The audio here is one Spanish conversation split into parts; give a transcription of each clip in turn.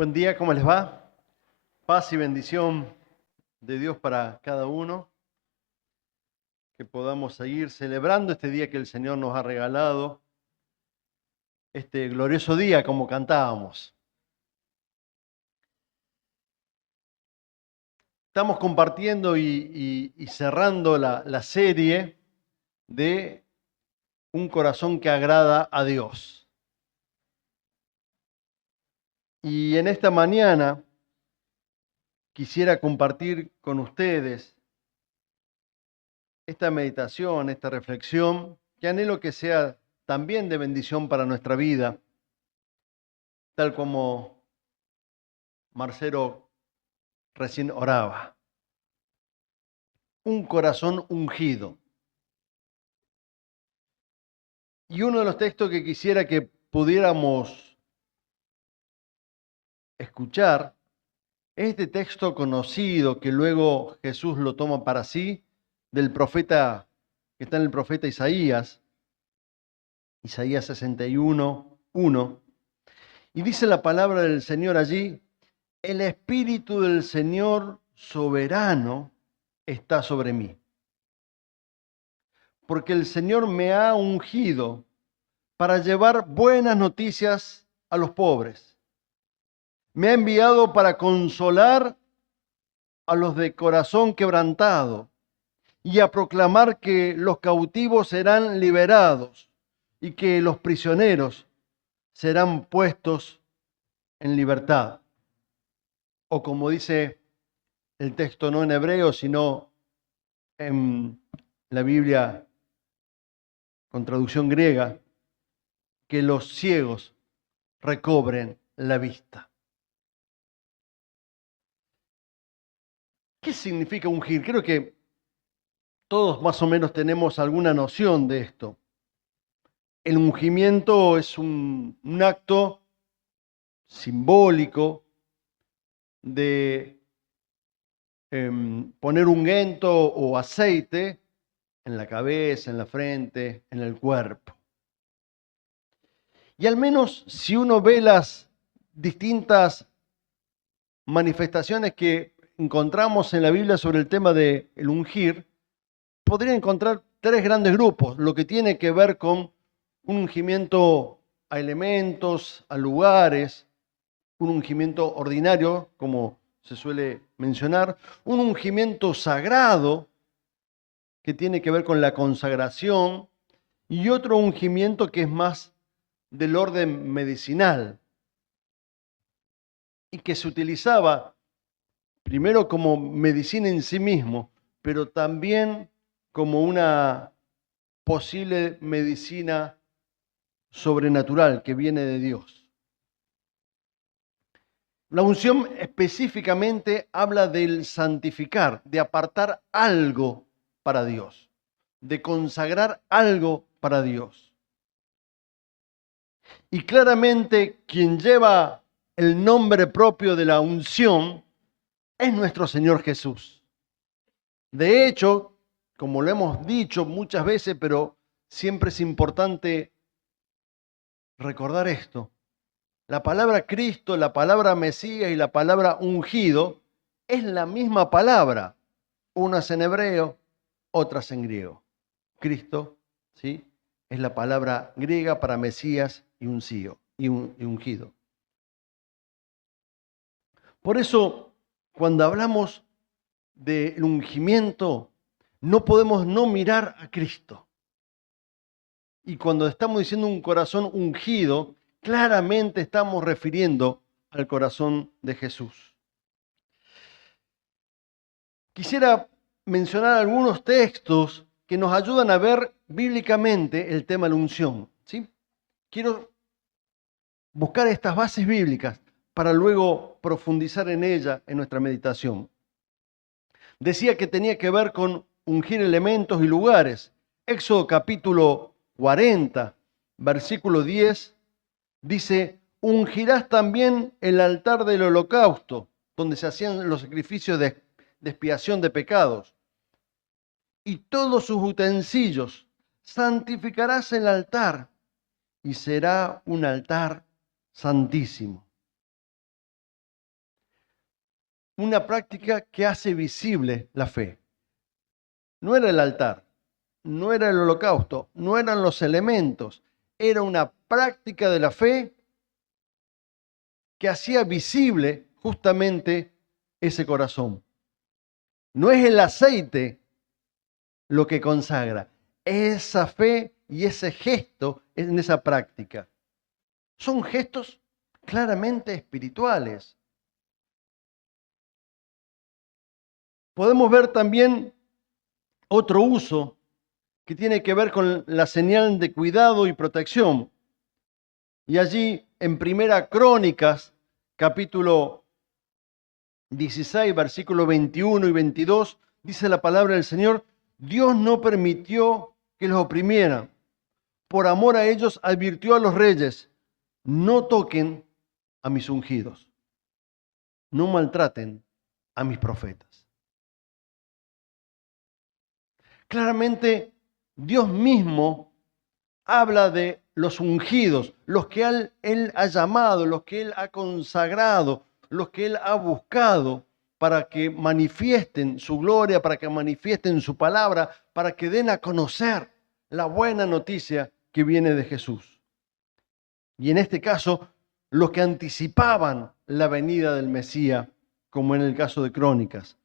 Buen día, ¿cómo les va? Paz y bendición de Dios para cada uno. Que podamos seguir celebrando este día que el Señor nos ha regalado, este glorioso día como cantábamos. Estamos compartiendo y cerrando la serie de Un corazón que agrada a Dios. Y en esta mañana quisiera compartir con ustedes esta meditación, esta reflexión, que anhelo que sea también de bendición para nuestra vida, tal como Marcelo recién oraba. Un corazón ungido. Y uno de los textos que quisiera que pudiéramos escuchar es este texto conocido que luego Jesús lo toma para sí, del profeta, que está en el profeta Isaías 61:1, y dice la palabra del Señor allí: el Espíritu del Señor soberano está sobre mí, porque el Señor me ha ungido para llevar buenas noticias a los pobres. Me ha enviado para consolar a los de corazón quebrantado y a proclamar que los cautivos serán liberados y que los prisioneros serán puestos en libertad. O como dice el texto, no en hebreo, sino en la Biblia con traducción griega, que los ciegos recobren la vista. ¿Qué significa ungir? Creo que todos más o menos tenemos alguna noción de esto. El ungimiento es un acto simbólico de poner ungüento o aceite en la cabeza, en la frente, en el cuerpo. Y al menos si uno ve las distintas manifestaciones que encontramos en la Biblia sobre el tema del ungir, podría encontrar tres grandes grupos: lo que tiene que ver con un ungimiento a elementos, a lugares, un ungimiento ordinario, como se suele mencionar, un ungimiento sagrado, que tiene que ver con la consagración, y otro ungimiento que es más del orden medicinal, y que se utilizaba primero como medicina en sí mismo, pero también como una posible medicina sobrenatural que viene de Dios. La unción específicamente habla del santificar, de apartar algo para Dios, de consagrar algo para Dios. Y claramente quien lleva el nombre propio de la unción es nuestro Señor Jesús. De hecho, como lo hemos dicho muchas veces, pero siempre es importante recordar esto: la palabra Cristo, la palabra Mesías y la palabra ungido es la misma palabra, unas en hebreo, otras en griego. Cristo, ¿sí?, es la palabra griega para Mesías y ungido. Por eso, cuando hablamos del ungimiento, no podemos no mirar a Cristo. Y cuando estamos diciendo un corazón ungido, claramente estamos refiriendo al corazón de Jesús. Quisiera mencionar algunos textos que nos ayudan a ver bíblicamente el tema de la unción, ¿sí? Quiero buscar estas bases bíblicas para luego profundizar en ella en nuestra meditación. Decía que tenía que ver con ungir elementos y lugares. Éxodo capítulo 40, versículo 10, dice: ungirás también el altar del holocausto, donde se hacían los sacrificios de expiación de pecados, y todos sus utensilios. Santificarás el altar, y será un altar santísimo. una práctica que hace visible la fe. No era el altar, no era el holocausto, no eran los elementos, era una práctica de la fe que hacía visible justamente ese corazón. No es el aceite lo que consagra, es esa fe y ese gesto en esa práctica. Son gestos claramente espirituales. Podemos ver también otro uso que tiene que ver con la señal de cuidado y protección. Y allí en Primera Crónicas, capítulo 16, versículos 21 y 22, dice la palabra del Señor: Dios no permitió que los oprimieran. Por amor a ellos advirtió a los reyes: no toquen a mis ungidos, no maltraten a mis profetas. Claramente, Dios mismo habla de los ungidos, los que Él ha llamado, los que Él ha consagrado, los que Él ha buscado para que manifiesten su gloria, para que manifiesten su palabra, para que den a conocer la buena noticia que viene de Jesús. Y en este caso, los que anticipaban la venida del Mesías, como en el caso de Crónicas.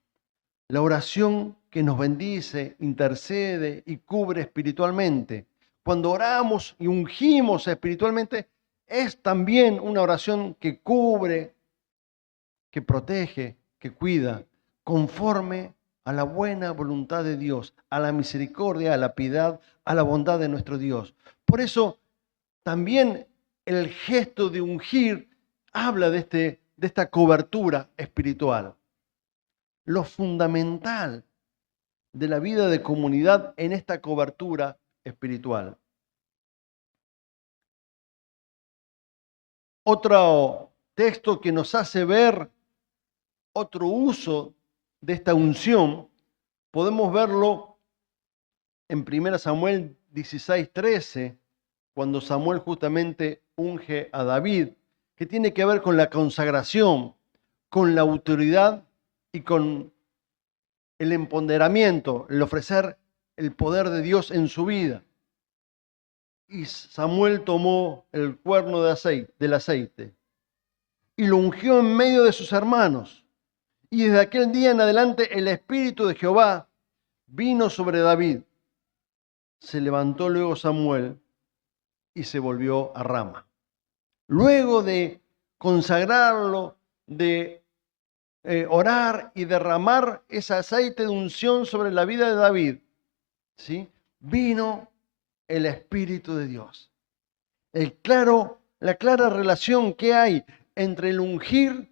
La oración que nos bendice, intercede y cubre espiritualmente. Cuando oramos y ungimos espiritualmente, es también una oración que cubre, que protege, que cuida, conforme a la buena voluntad de Dios, a la misericordia, a la piedad, a la bondad de nuestro Dios. Por eso también el gesto de ungir habla de esta cobertura espiritual. Lo fundamental de la vida de comunidad en esta cobertura espiritual. Otro texto que nos hace ver otro uso de esta unción, podemos verlo en 1 Samuel 16:13, cuando Samuel justamente unge a David, que tiene que ver con la consagración, con la autoridad y con el empoderamiento, el ofrecer el poder de Dios en su vida. Y Samuel tomó el cuerno del aceite y lo ungió en medio de sus hermanos. Y desde aquel día en adelante el Espíritu de Jehová vino sobre David. Se levantó luego Samuel y se volvió a Rama. Luego de consagrarlo, de orar y derramar ese aceite de unción sobre la vida de David, ¿sí?, vino el Espíritu de Dios. La clara relación que hay entre el ungir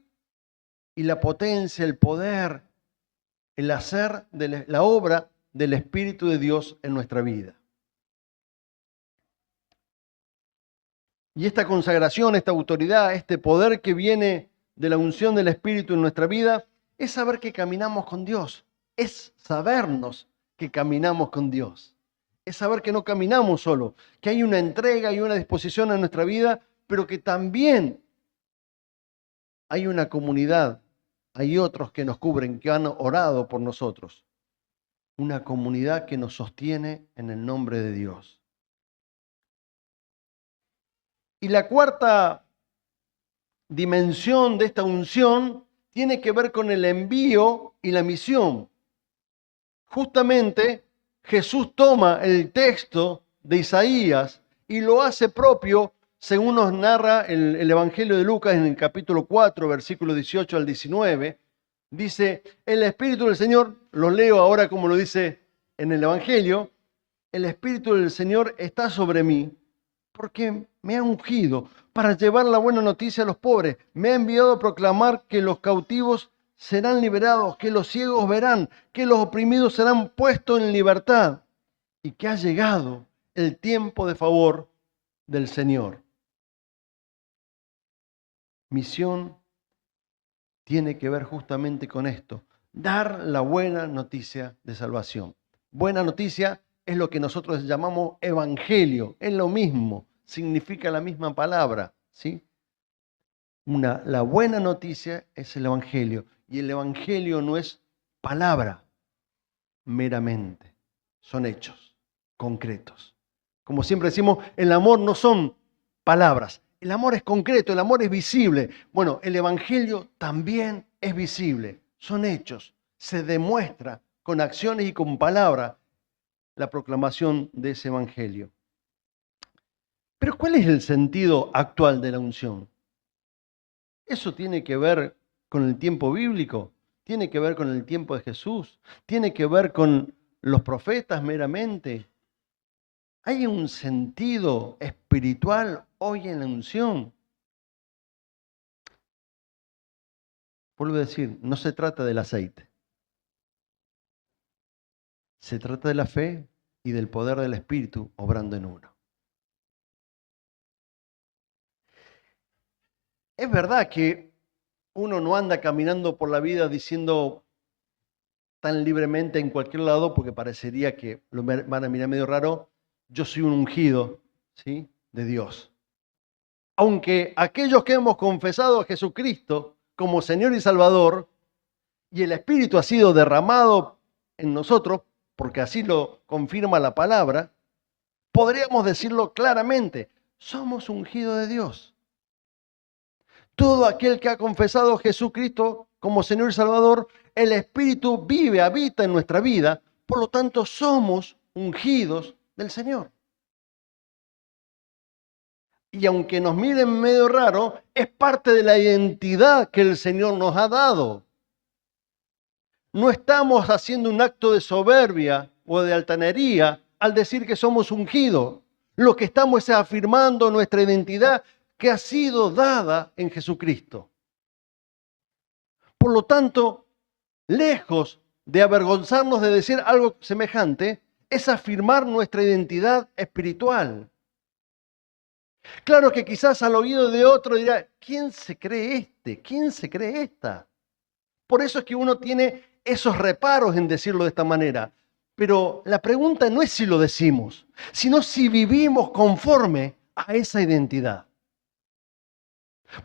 y la potencia, el poder, el hacer de la obra del Espíritu de Dios en nuestra vida. Y esta consagración, esta autoridad, este poder que viene de la unción del Espíritu en nuestra vida, es saber que caminamos con Dios, es sabernos que caminamos con Dios. Es saber que no caminamos solo, que hay una entrega y una disposición en nuestra vida, pero que también hay una comunidad, hay otros que nos cubren, que han orado por nosotros. Una comunidad que nos sostiene en el nombre de Dios. Y la cuarta dimensión de esta unción tiene que ver con el envío y la misión. Justamente Jesús toma el texto de Isaías y lo hace propio, según nos narra el Evangelio de Lucas en el capítulo 4, versículo 18 al 19. Dice: el Espíritu del Señor, lo leo ahora como lo dice en el Evangelio, el Espíritu del Señor está sobre mí, porque me ha ungido para llevar la buena noticia a los pobres. Me ha enviado a proclamar que los cautivos serán liberados, que los ciegos verán, que los oprimidos serán puestos en libertad, y que ha llegado el tiempo de favor del Señor. Misión tiene que ver justamente con esto: dar la buena noticia de salvación. Buena noticia es lo que nosotros llamamos evangelio, es lo mismo, significa la misma palabra, ¿sí? La buena noticia es el Evangelio. Y el Evangelio no es palabra meramente, son hechos concretos. Como siempre decimos, el amor no son palabras, el amor es concreto, el amor es visible. Bueno, el Evangelio también es visible, son hechos, se demuestra con acciones y con palabras la proclamación de ese Evangelio. Pero ¿cuál es el sentido actual de la unción? ¿Eso tiene que ver con el tiempo bíblico? ¿Tiene que ver con el tiempo de Jesús? ¿Tiene que ver con los profetas meramente? ¿Hay un sentido espiritual hoy en la unción? Vuelvo a decir, no se trata del aceite. Se trata de la fe y del poder del Espíritu obrando en uno. Es verdad que uno no anda caminando por la vida diciendo tan libremente en cualquier lado, porque parecería que lo van a mirar medio raro, yo soy un ungido, ¿sí?, de Dios. Aunque aquellos que hemos confesado a Jesucristo como Señor y Salvador, y el Espíritu ha sido derramado en nosotros, porque así lo confirma la palabra, podríamos decirlo claramente, somos ungidos de Dios. Todo aquel que ha confesado a Jesucristo como Señor y Salvador, el Espíritu vive, habita en nuestra vida, por lo tanto somos ungidos del Señor. Y aunque nos miren medio raro, es parte de la identidad que el Señor nos ha dado. No estamos haciendo un acto de soberbia o de altanería al decir que somos ungidos. Lo que estamos es afirmando nuestra identidad que ha sido dada en Jesucristo. Por lo tanto, lejos de avergonzarnos de decir algo semejante, es afirmar nuestra identidad espiritual. Claro que quizás al oído de otro dirá, ¿quién se cree este? ¿Quién se cree esta? Por eso es que uno tiene esos reparos en decirlo de esta manera. Pero la pregunta no es si lo decimos, sino si vivimos conforme a esa identidad.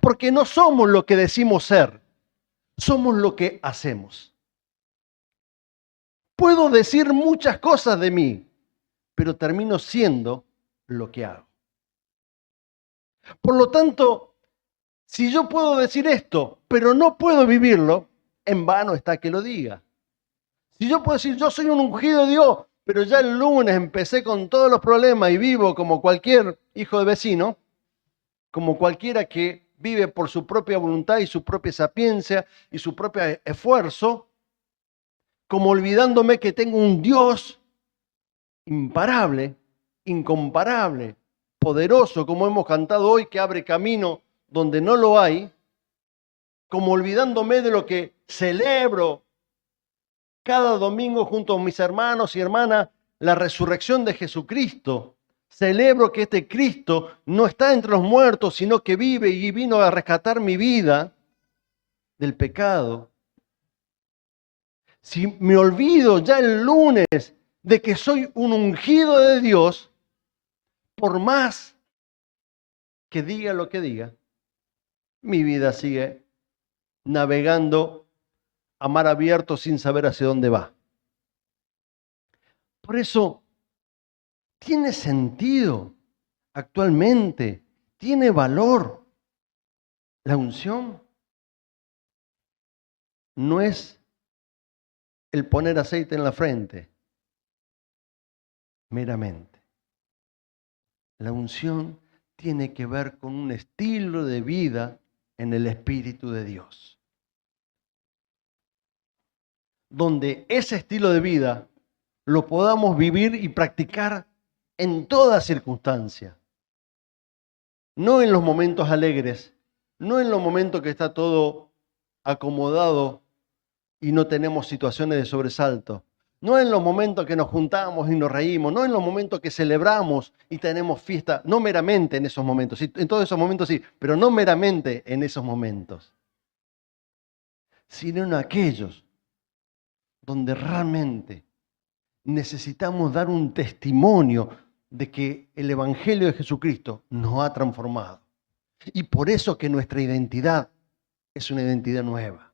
Porque no somos lo que decimos ser, somos lo que hacemos. Puedo decir muchas cosas de mí, pero termino siendo lo que hago. Por lo tanto, si yo puedo decir esto, pero no puedo vivirlo, en vano está que lo diga. Si yo puedo decir, yo soy un ungido de Dios, pero ya el lunes empecé con todos los problemas y vivo como cualquier hijo de vecino, como cualquiera que vive por su propia voluntad y su propia sapiencia y su propio esfuerzo, como olvidándome que tengo un Dios imparable, incomparable, poderoso, como hemos cantado hoy, que abre camino donde no lo hay, como olvidándome de lo que celebro cada domingo junto a mis hermanos y hermanas, la resurrección de Jesucristo. Celebro que este Cristo no está entre los muertos, sino que vive y vino a rescatar mi vida del pecado. Si me olvido ya el lunes de que soy un ungido de Dios, por más que diga lo que diga, mi vida sigue navegando a mar abierto sin saber hacia dónde va. Por eso, ¿tiene sentido actualmente? ¿Tiene valor la unción? No es el poner aceite en la frente, meramente. La unción tiene que ver con un estilo de vida en el Espíritu de Dios, donde ese estilo de vida lo podamos vivir y practicar en toda circunstancia. No en los momentos alegres, no en los momentos que está todo acomodado y no tenemos situaciones de sobresalto, no en los momentos que nos juntamos y nos reímos, no en los momentos que celebramos y tenemos fiesta, no meramente en esos momentos, en todos esos momentos sí, pero no meramente en esos momentos, sino en aquellos donde realmente necesitamos dar un testimonio de que el Evangelio de Jesucristo nos ha transformado. Y por eso que nuestra identidad es una identidad nueva,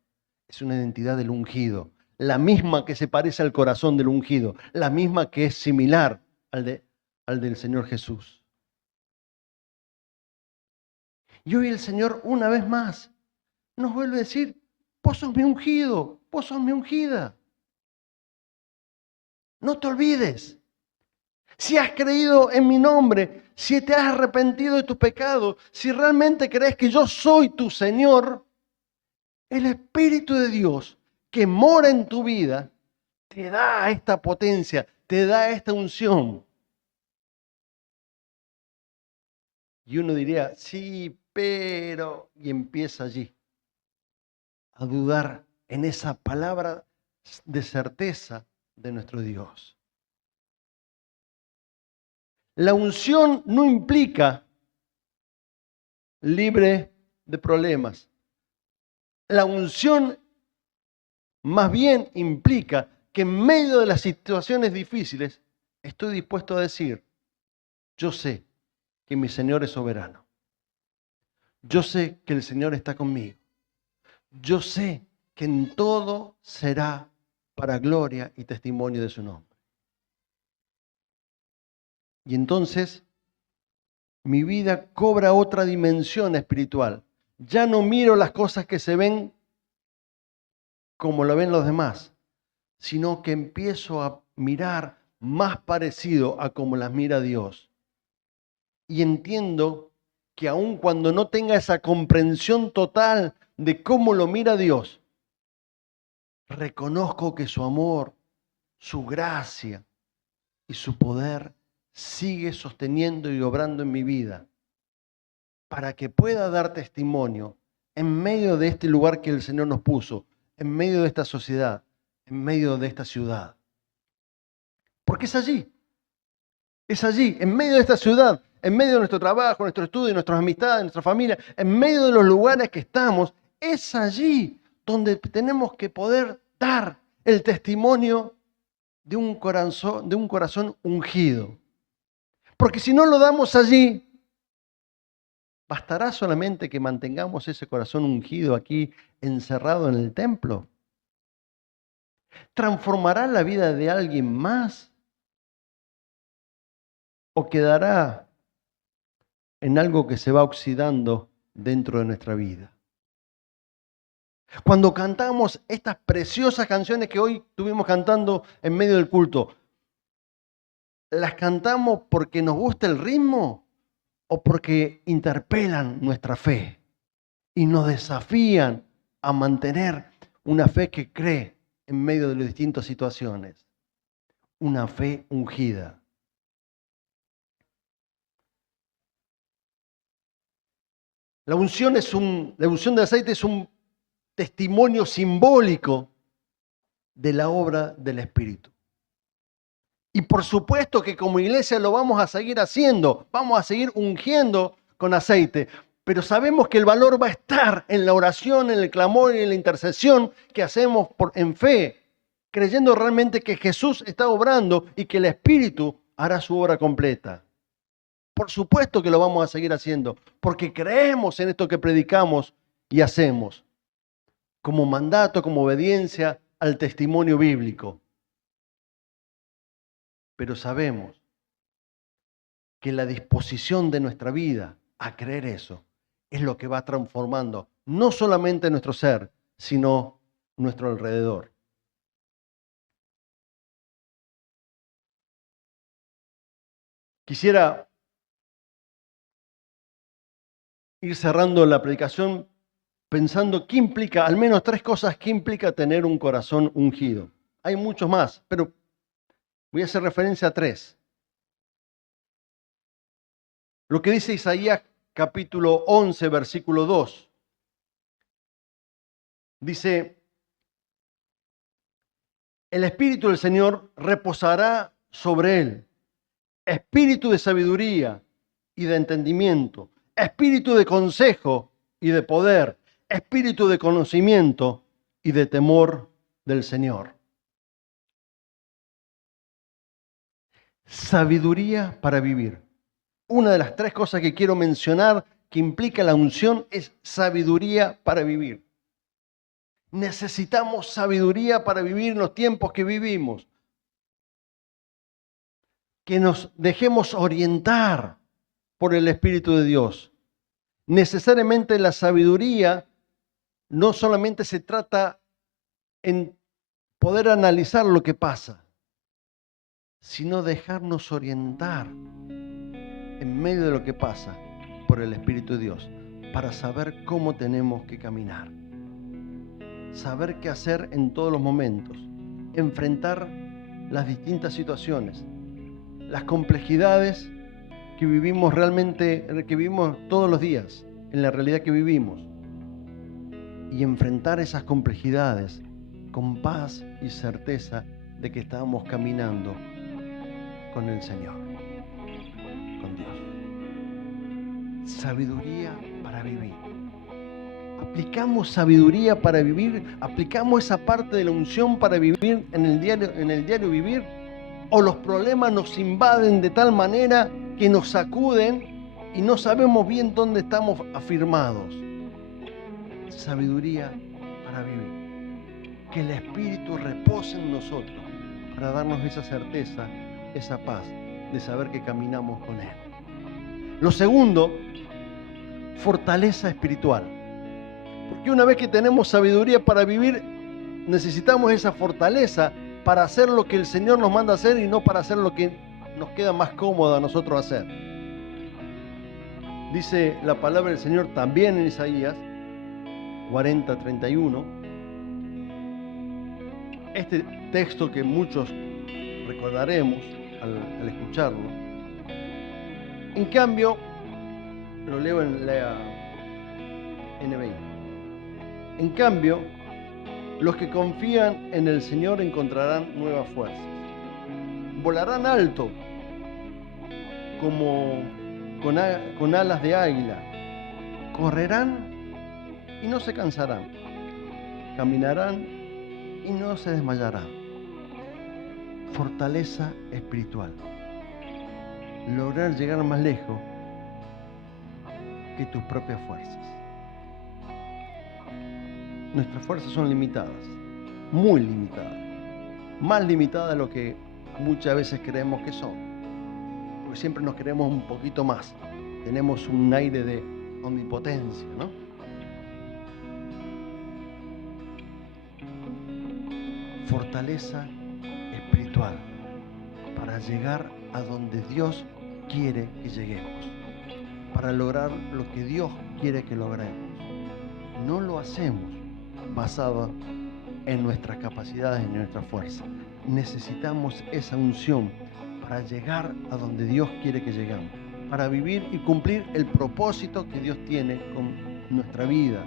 es una identidad del ungido, la misma que se parece al corazón del ungido, la misma que es similar al del Señor Jesús. Y hoy el Señor, una vez más, nos vuelve a decir, vos sos mi ungido, vos sos mi ungida. No te olvides. Si has creído en mi nombre, si te has arrepentido de tus pecados, si realmente crees que yo soy tu Señor, el Espíritu de Dios que mora en tu vida te da esta potencia, te da esta unción. Y uno diría, sí, pero, y empieza allí a dudar en esa palabra de certeza de nuestro Dios. La unción no implica libre de problemas. La unción más bien implica que en medio de las situaciones difíciles estoy dispuesto a decir, yo sé que mi Señor es soberano. Yo sé que el Señor está conmigo. Yo sé que en todo será para gloria y testimonio de su nombre. Y entonces mi vida cobra otra dimensión espiritual. Ya no miro las cosas que se ven como lo ven los demás, sino que empiezo a mirar más parecido a como las mira Dios. Y entiendo que aun cuando no tenga esa comprensión total de cómo lo mira Dios, reconozco que su amor, su gracia y su poder sigue sosteniendo y obrando en mi vida para que pueda dar testimonio en medio de este lugar que el Señor nos puso, en medio de esta sociedad, en medio de esta ciudad. Porque es allí, en medio de esta ciudad, en medio de nuestro trabajo, nuestro estudio, nuestras amistades, nuestra familia, en medio de los lugares que estamos, es allí donde tenemos que poder dar el testimonio de un corazón ungido. Porque si no lo damos allí, ¿bastará solamente que mantengamos ese corazón ungido aquí encerrado en el templo? ¿Transformará la vida de alguien más? ¿O quedará en algo que se va oxidando dentro de nuestra vida? Cuando cantamos estas preciosas canciones que hoy estuvimos cantando en medio del culto, ¿las cantamos porque nos gusta el ritmo o porque interpelan nuestra fe y nos desafían a mantener una fe que cree en medio de las distintas situaciones? Una fe ungida. La unción de aceite es un testimonio simbólico de la obra del Espíritu. Y por supuesto que como iglesia lo vamos a seguir haciendo, vamos a seguir ungiendo con aceite, pero sabemos que el valor va a estar en la oración, en el clamor y en la intercesión que hacemos en fe, creyendo realmente que Jesús está obrando y que el Espíritu hará su obra completa. Por supuesto que lo vamos a seguir haciendo, porque creemos en esto que predicamos y hacemos, como mandato, como obediencia al testimonio bíblico. Pero sabemos que la disposición de nuestra vida a creer eso es lo que va transformando no solamente nuestro ser, sino nuestro alrededor. Quisiera ir cerrando la predicación pensando qué implica, al menos tres cosas que implica tener un corazón ungido. Hay muchos más, pero voy a hacer referencia a tres. Lo que dice Isaías capítulo 11, versículo 2. Dice, el Espíritu del Señor reposará sobre él. Espíritu de sabiduría y de entendimiento. Espíritu de consejo y de poder. Espíritu de conocimiento y de temor del Señor. Sabiduría para vivir. Una de las tres cosas que quiero mencionar que implica la unción es sabiduría para vivir. Necesitamos sabiduría para vivir en los tiempos que vivimos. Que nos dejemos orientar por el Espíritu de Dios. Necesariamente la sabiduría no solamente se trata en poder analizar lo que pasa, sino dejarnos orientar en medio de lo que pasa por el Espíritu de Dios, para saber cómo tenemos que caminar, saber qué hacer en todos los momentos, enfrentar las distintas situaciones, las complejidades que vivimos realmente, que vivimos todos los días, en la realidad que vivimos, y enfrentar esas complejidades con paz y certeza de que estamos caminando con el Señor, con Dios. Sabiduría para vivir. ¿Aplicamos sabiduría para vivir? ¿Aplicamos esa parte de la unción para vivir en el diario vivir? ¿O los problemas nos invaden de tal manera que nos sacuden y no sabemos bien dónde estamos afirmados? Sabiduría para vivir. Que el Espíritu repose en nosotros para darnos esa certeza, esa paz de saber que caminamos con Él. Lo segundo, fortaleza espiritual. Porque una vez que tenemos sabiduría para vivir, necesitamos esa fortaleza para hacer lo que el Señor nos manda hacer y no para hacer lo que nos queda más cómodo a nosotros hacer. Dice la palabra del Señor también en Isaías 40:31. Este texto que muchos recordaremos al escucharlo. En cambio, lo leo en la NBI. En cambio, los que confían en el Señor encontrarán nuevas fuerzas. Volarán alto como con alas de águila. Correrán y no se cansarán. Caminarán y no se desmayarán. Fortaleza espiritual. Lograr llegar más lejos que tus propias fuerzas. Nuestras fuerzas son limitadas, muy limitadas, más limitadas de lo que muchas veces creemos que son, porque siempre nos creemos un poquito más, tenemos un aire de omnipotencia, ¿no? Fortaleza espiritual para llegar a donde Dios quiere que lleguemos, para lograr lo que Dios quiere que logremos. No lo hacemos basado en nuestras capacidades y en nuestra fuerza. Necesitamos esa unción para llegar a donde Dios quiere que lleguemos, para vivir y cumplir el propósito que Dios tiene con nuestra vida,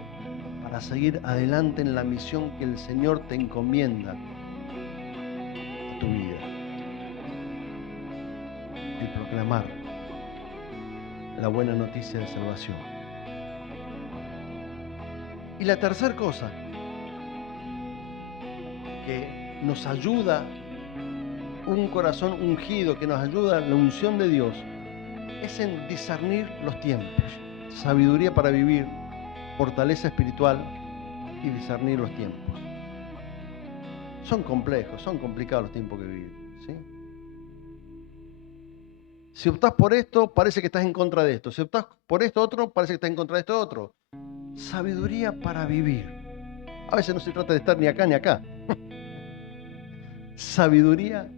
para seguir adelante en la misión que el Señor te encomienda a tu vida. El proclamar la buena noticia de salvación. Y la tercera cosa que nos ayuda, un corazón ungido, que nos ayuda la unción de Dios, es en discernir los tiempos. Sabiduría para vivir, fortaleza espiritual y discernir los tiempos. Son complejos, son complicados los tiempos que vivimos, ¿sí? Si optás por esto, parece que estás en contra de esto. Si optás por esto otro, parece que estás en contra de esto otro. Sabiduría para vivir. A veces no se trata de estar ni acá ni acá. Sabiduría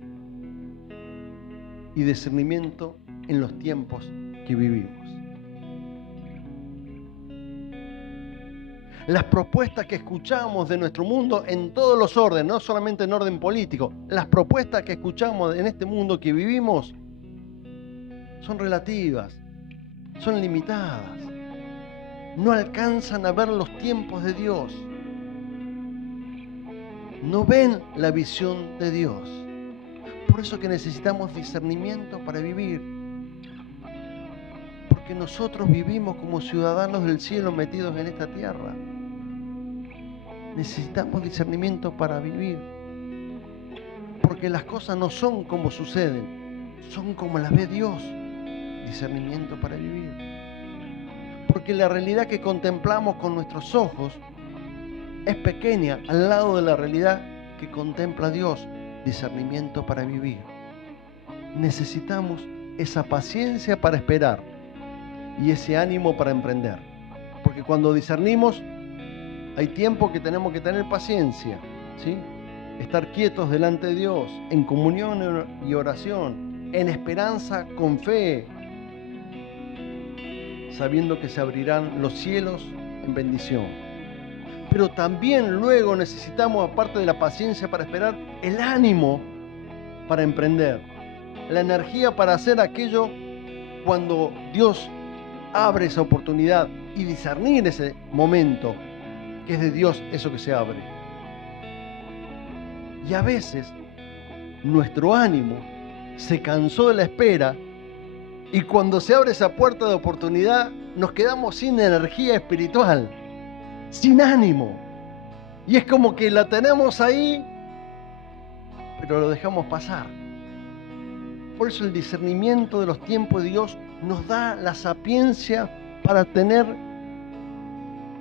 y discernimiento en los tiempos que vivimos. Las propuestas que escuchamos de nuestro mundo en todos los órdenes, no solamente en orden político, las propuestas que escuchamos en este mundo que vivimos son relativas, son limitadas, no alcanzan a ver los tiempos de Dios, no ven la visión de Dios. Por eso que necesitamos discernimiento para vivir, porque nosotros vivimos como ciudadanos del cielo metidos en esta tierra. Necesitamos discernimiento para vivir, porque las cosas no son como suceden, son como las ve Dios. Discernimiento para vivir, porque porque la realidad que contemplamos con nuestros ojos es pequeña al lado de la realidad que contempla Dios. Discernimiento para vivir. Necesitamos esa paciencia para esperar y ese ánimo para emprender. Porque cuando discernimos, hay tiempo que tenemos que tener paciencia, ¿sí? Estar quietos delante de Dios, en comunión y oración, en esperanza con fe, sabiendo que se abrirán los cielos en bendición. Pero también luego necesitamos, aparte de la paciencia para esperar, el ánimo para emprender, la energía para hacer aquello cuando Dios abre esa oportunidad y discernir ese momento que es de Dios eso que se abre. Y a veces nuestro ánimo se cansó de la espera y cuando se abre esa puerta de oportunidad nos quedamos sin energía espiritual, sin ánimo. Y es como que la tenemos ahí, pero lo dejamos pasar. Por eso el discernimiento de los tiempos de Dios nos da la sapiencia para tener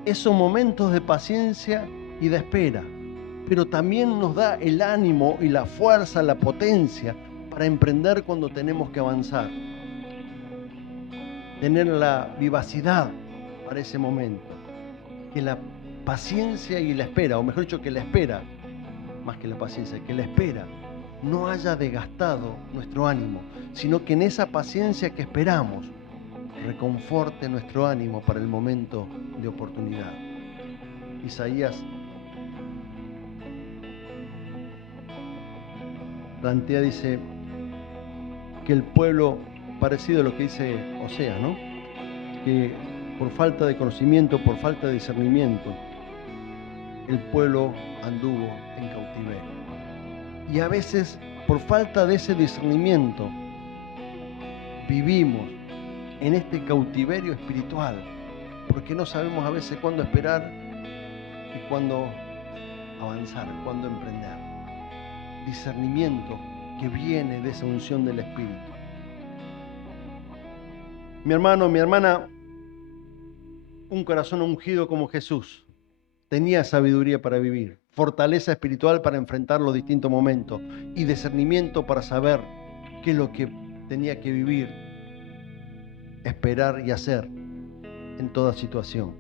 esos momentos de paciencia y de espera, pero también nos da el ánimo y la fuerza, la potencia para emprender cuando tenemos que avanzar. Tener la vivacidad para ese momento. Que la paciencia y la espera, o mejor dicho, que la espera, más que la paciencia, que la espera no haya desgastado nuestro ánimo, sino que en esa paciencia que esperamos reconforte nuestro ánimo para el momento de oportunidad. Isaías plantea, dice, que el pueblo, parecido a lo que dice Oseas, ¿no? Que por falta de conocimiento, por falta de discernimiento, el pueblo anduvo en cautiverio. Y a veces, por falta de ese discernimiento, vivimos en este cautiverio espiritual, porque no sabemos a veces cuándo esperar y cuándo avanzar, cuándo emprender. Discernimiento que viene de esa unción del Espíritu. Mi hermano, mi hermana, un corazón ungido como Jesús tenía sabiduría para vivir, fortaleza espiritual para enfrentar los distintos momentos y discernimiento para saber qué es lo que tenía que vivir, esperar y hacer en toda situación.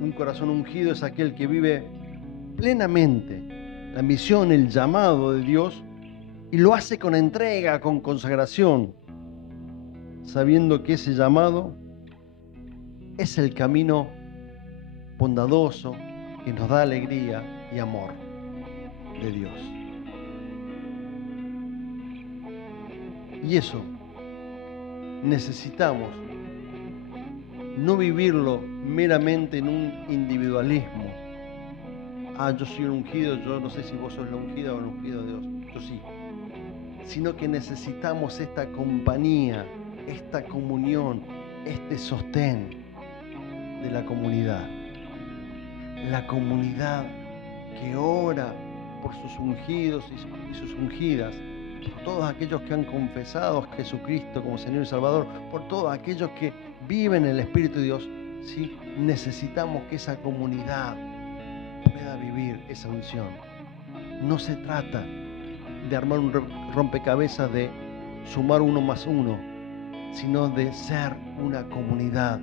Un corazón ungido es aquel que vive plenamente la misión, el llamado de Dios y lo hace con entrega, con consagración, sabiendo que ese llamado es el camino bondadoso que nos da alegría y amor de Dios. Y eso necesitamos no vivirlo meramente en un individualismo. Yo soy un ungido, yo no sé si vos sos la ungida o el ungido de Dios, yo sí. Sino que necesitamos esta compañía, esta comunión, este sostén de la comunidad. La comunidad que ora por sus ungidos y sus ungidas, por todos aquellos que han confesado a Jesucristo como Señor y Salvador, por todos aquellos que viven en el Espíritu de Dios. ¿Sí? Necesitamos que esa comunidad pueda vivir esa unción. No se trata de armar un rompecabezas de sumar 1 más 1, sino de ser una comunidad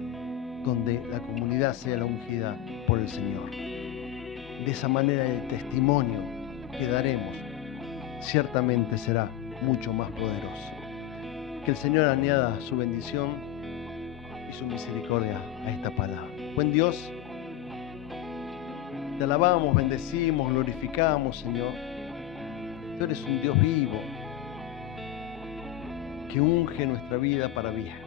donde la comunidad sea la ungida por el Señor. De esa manera el testimonio que daremos ciertamente será mucho más poderoso. Que el Señor añada su bendición y su misericordia a esta palabra. Buen Dios, te alabamos, bendecimos, glorificamos, Señor. Tú eres un Dios vivo que unge nuestra vida para bien.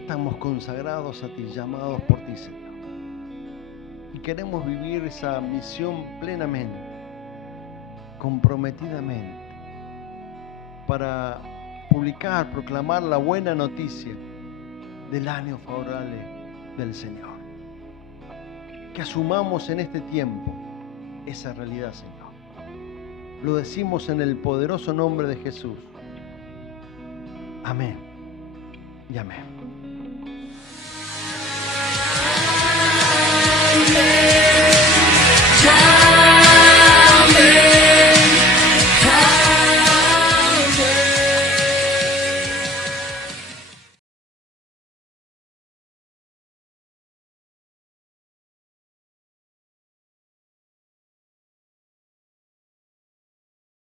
Estamos consagrados a ti, llamados por ti, Señor. Y queremos vivir esa misión plenamente, comprometidamente, para publicar, proclamar la buena noticia del año favorable del Señor. Que asumamos en este tiempo esa realidad, Señor. Lo decimos en el poderoso nombre de Jesús. Amén. y amén.